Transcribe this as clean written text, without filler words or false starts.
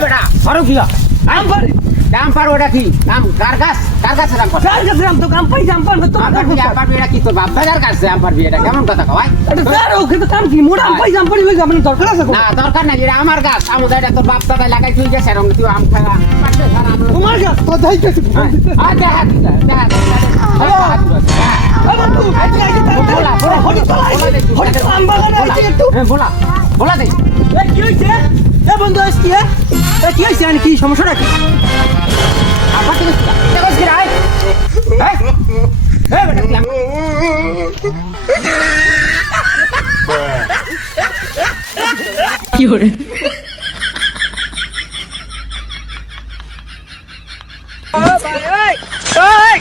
বেটা পারো কি দাম পারো ওটা কি দাম কার গাছ দাম পারো গ্রাম তো কাম পাই জাম পারবে তো আম পারবি এটা কি তোর বাপ দাদার কাছ দাম পারবি এটা কেমন কথা কয় এটা স্যার ওকে তো কাম কি মোড়া আম পাই জাম পারি হই যাবে দরকার আছে না দরকার নাই এটা আমার গাছ আমাদের এটা তোর বাপ দাদা লাগাই তুই গেছে রং তুই আম খাওয়া পারছে স্যার আমরা তোমার গাছ তো যাইতেছি দেখা বলা দে কি হইছে এ বন্ধু আজকে কি হইছে কি সমস্যাটা কি আবার কি দেখছিস কি রাই এই বেটা কি হরে ও ভাই ওই